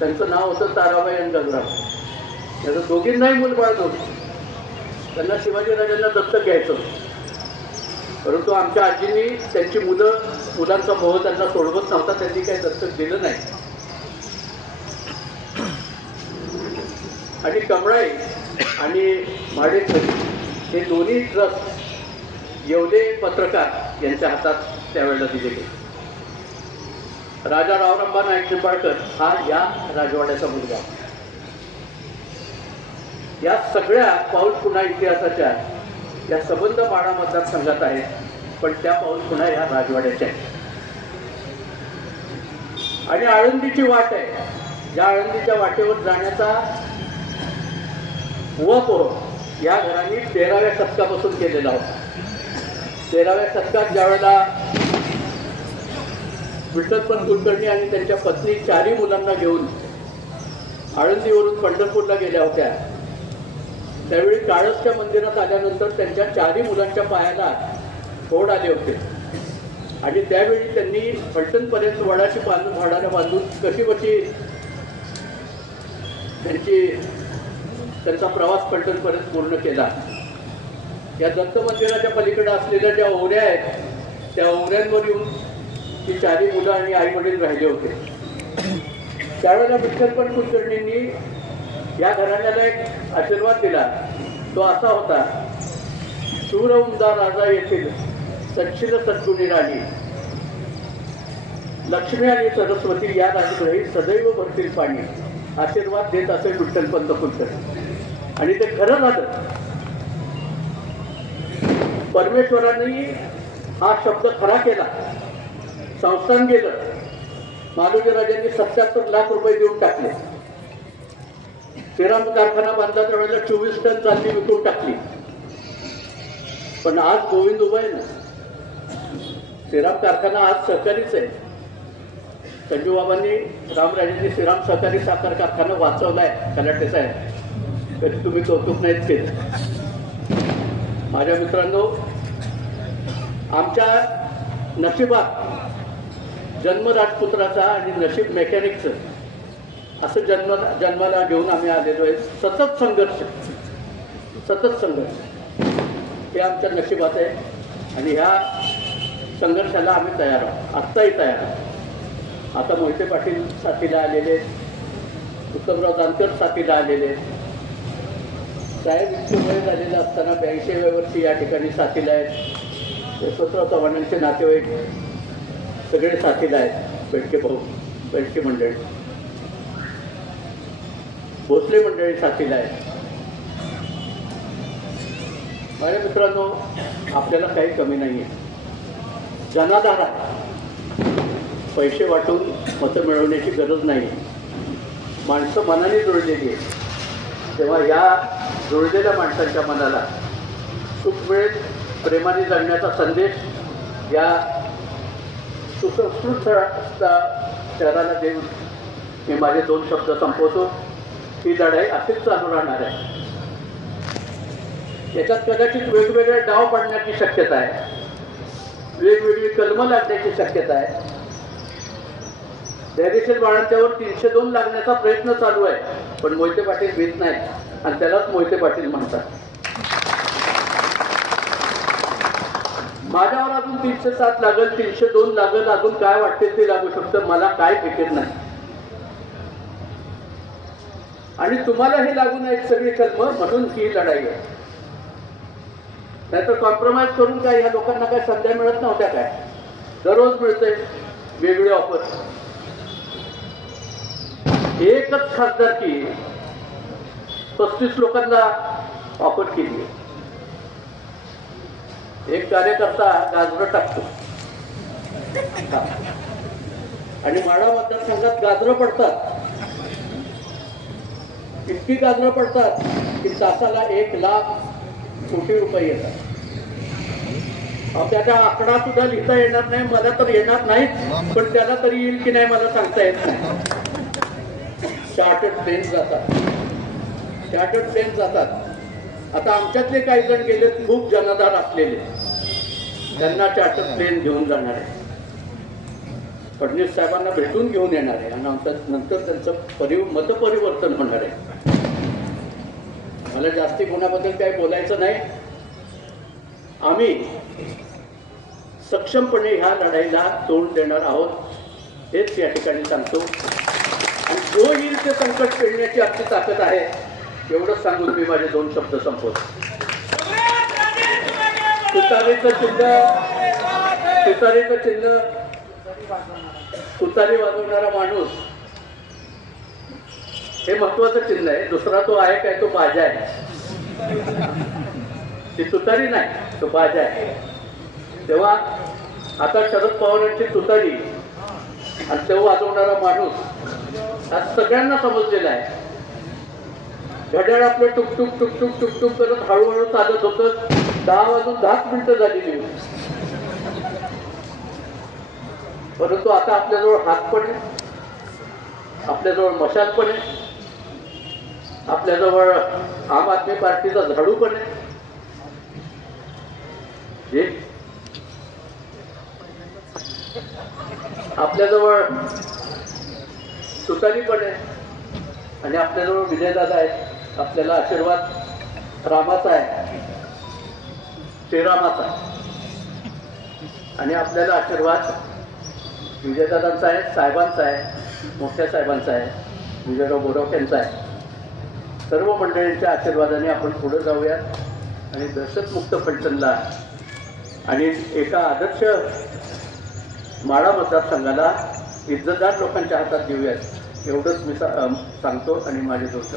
त्यांचं नाव होतं ताराबाई आणि गंगराम. त्याचं दोघींनाही मूल बाळ त्यांना शिवाजीराजांना दत्तक घ्यायचं परंतु आमच्या आजींनी त्यांची मुलं मुलांचा मोह त्यांना सोडवत नव्हता त्यांनी काही दत्तक दिलं नाही. आणि कमळाई आणि माडेकरी हे दोन्ही ट्रस्ट येवले पत्रकार यांच्या हातात त्यावेळेला दिले गेले. राजा रावरंबा नाईक निंबाळकर हा या राजवाड्याचा मुलगा. या सगळ्या पाऊल पुन्हा इतिहासाच्या या संबंध माडा मतदारसंघात आहेत पण त्या पाऊल पुन्हा या राजवाड्याच्या आहेत. आणि आळंदीची वाट आहे. या आळंदीच्या वाटेवर जाण्याचा उपभोग या घरांनी तेराव्या शतकापासून केलेला होता. तेराव्या शतकात ज्या वेळेला विठ्ठलपंत कुलकर्णी आणि त्यांच्या पत्नी चारही मुलांना घेऊन आळंदीवरून पंढरपूरला गेल्या होत्या. त्यावेळी काळसच्या मंदिरात आल्यानंतर त्यांच्या चारही मुलांच्या पायाला फोड आले होते. आणि त्यावेळी त्यांनी फलटणपर्यंत वडाची बांधून वडाला बांधून कशी बशी त्यांची त्यांचा प्रवास फलटणपर्यंत पूर्ण केला. या दत्त मंदिराच्या पलीकडे असलेल्या ज्या ओऱ्या आहेत त्या ओऱ्यांवर येऊन ती चारही मुलं आणि आई वडील राहिले होते. त्यावेळेला विठ्ठलपण कुलकर्णींनी या घराण्याला एक आशीर्वाद दिला. तो असा होता शूर उमदा राजा येथील सच्छिल सद्गुणी राणी. लक्ष्मी आणि सरस्वती या राजग्रही सदैव भरतील पाणी. आशीर्वाद देत असे विठ्ठलपंत कुलकर्णी. आणि ते खरं झालं परमेश्वरांनी हा शब्द खरा केला. संस्थान गेलं मालोजीराजांनी सत्याहत्तर लाख रुपये देऊन टाकले. श्रीराम कारखाना बांधला त्यावेळेला चोवीस टन चांदी विकून टाकली. पण आज गोविंद उभा आहे ना. श्रीराम कारखाना आज सहकारीच आहे. संजू बाबांनी रामराजेंनी श्रीराम सहकारी साखर कारखाना वाचवलाय कलाटेचा आहे. तरी तुम्ही कौतुक नाहीत केलं. माझ्या मित्रांनो आमच्या नशिबात जन्म राजपुत्राचा आणि नशीब मेकॅनिकचं असं जन्म जन्माला घेऊन आम्ही आलेलो आहे. सतत संघर्ष. सतत संघर्ष. हे आमच्या नशिबात आहे. आणि ह्या संघर्षाला आम्ही तयार आहोत. आत्ताही तयार आहोत. आता मोहिते पाटील साथीला आलेले आहेत. उत्तमराव जानकर साथीला आलेले साहेब इतकं वय झालेलं असताना ब्याऐंशी वर्षी या ठिकाणी साथीला आहेत. यशवंतराव चव्हाणांचे नातेवाईक. सगळे साथीला आहेत बेडके भाऊ बेडके मंडळी. भोसले मंडळी साथीला आहेत माझ्या मित्रांनो आपल्याला काही कमी नाही आहे जनाधार आहे. पैसे वाटून मतं मिळवण्याची गरज नाही. माणसं मनाने जुळलेली आहे तेव्हा या जुळलेल्या माणसांच्या मनाला सुख मिळेल प्रेमाने जगण्याचा संदेश या सुसंस्कृत शहराला देऊन मी माझे दोन शब्द संपवतो ही लढाई अशीच चालू राहणार आहे. याच्यात कदाचित वेगवेगळे डाव पडण्याची शक्यता आहे. वेगवेगळी कलमं लागण्याची शक्यता आहे. धैर्यशील बाळांच्यावर तीनशे दोन लागण्याचा प्रयत्न चालू आहे पण मोहिते पाटील भीत नाही आणि त्यालाच मोहिते पाटील म्हणतात. माझ्यावर अजून तीनशे सात लागल तीनशे दोन लागल अजून काय वाटते ते लागू शकतं मला काय फिकीर नाही. आणि तुम्हाला हे लागू नाहीत सगळी कल्प म्हणून ही लढाई आहे. नाहीतर कॉम्प्रोमाइज करून काय ह्या लोकांना काय संध्या मिळत नव्हत्या काय? दररोज मिळते वेगळे ऑफर एकच खासदार की पस्तीस लोकांना ऑफर केली आहे. एक कार्यकर्ता गाजरं टाकतो. आणि माडा मतदारसंघात गाजरं पडतात. इतकी गाजरं पडतात की तासाला एक लाख कोटी रुपये येतात. त्याचा आकडा सुद्धा लिहिता येणार नाही मला तर येणार नाहीच पण त्याला तरी येईल की नाही मला सांगता येत नाही. चार्टर्ड प्लेन जातात. चार्टर्ड प्लेन जातात. आता आमच्यातले काही जण गेले खूप जनाधार असलेले. त्यांना चार्टर्ड प्लेन घेऊन जाणार आहे. फडणवीस साहेबांना भेटून घेऊन येणार आहे. आणि नंतर नंतर त्यांचं परि मतपरिवर्तन होणार आहे. मला जास्ती कोणाबद्दल काही बोलायचं नाही. आम्ही सक्षमपणे ह्या लढाईला तोंड देणार आहोत. हेच या ठिकाणी सांगतो. आणि जो येईल ते संकट पेलण्याची आमची ताकद आहे. एवढंच सांगून मी माझे दोन शब्द संपवतो. तुतारीचं चिन्ह. तुतारीचं चिन्ह. तुतारी वाजवणारा माणूस. हे महत्वाचं चिन्ह आहे. दुसरा तो आहे काय? तो बाजा आहे. ती तुतारी नाही तो बाजा आहे. तेव्हा आता शरद पवारांची तुतारी आणि तो वाजवणारा माणूस हा सगळ्यांना समजलेला आहे. घड्याळ आपलं टुकटुक टुकटुक टुकटुक करत हळूहळू चालत होतं. दहा वाजून दहाच मिनिटं झालेली परंतु आता आपल्याजवळ हात पण आहे. आपल्याजवळ मशाल पण आहे. आपल्याजवळ आम आदमी पार्टीचा झाडू पण आहे. आपल्याजवळ सुतारी पण आहे. आणि आपल्याजवळ विजयदादा आहे. आपल्याला आशीर्वाद रामाचा आहे. श्रीरामाचा आहे. आणि आपल्याला आशीर्वाद विजयदादांचा आहे साहेबांचा आहे मोठ्या साहेबांचा आहे विजयराव बोरावक्यांचा आहे. सर्व मंडळींच्या आशीर्वादाने आपण पुढे जाऊयात. आणि दहशतमुक्त फलटणला आणि एका आदर्श माळा मतदारसंघाला इज्जतदार लोकांच्या हातात देऊयात. एवढंच मी सांगतो आणि माझे दोस्त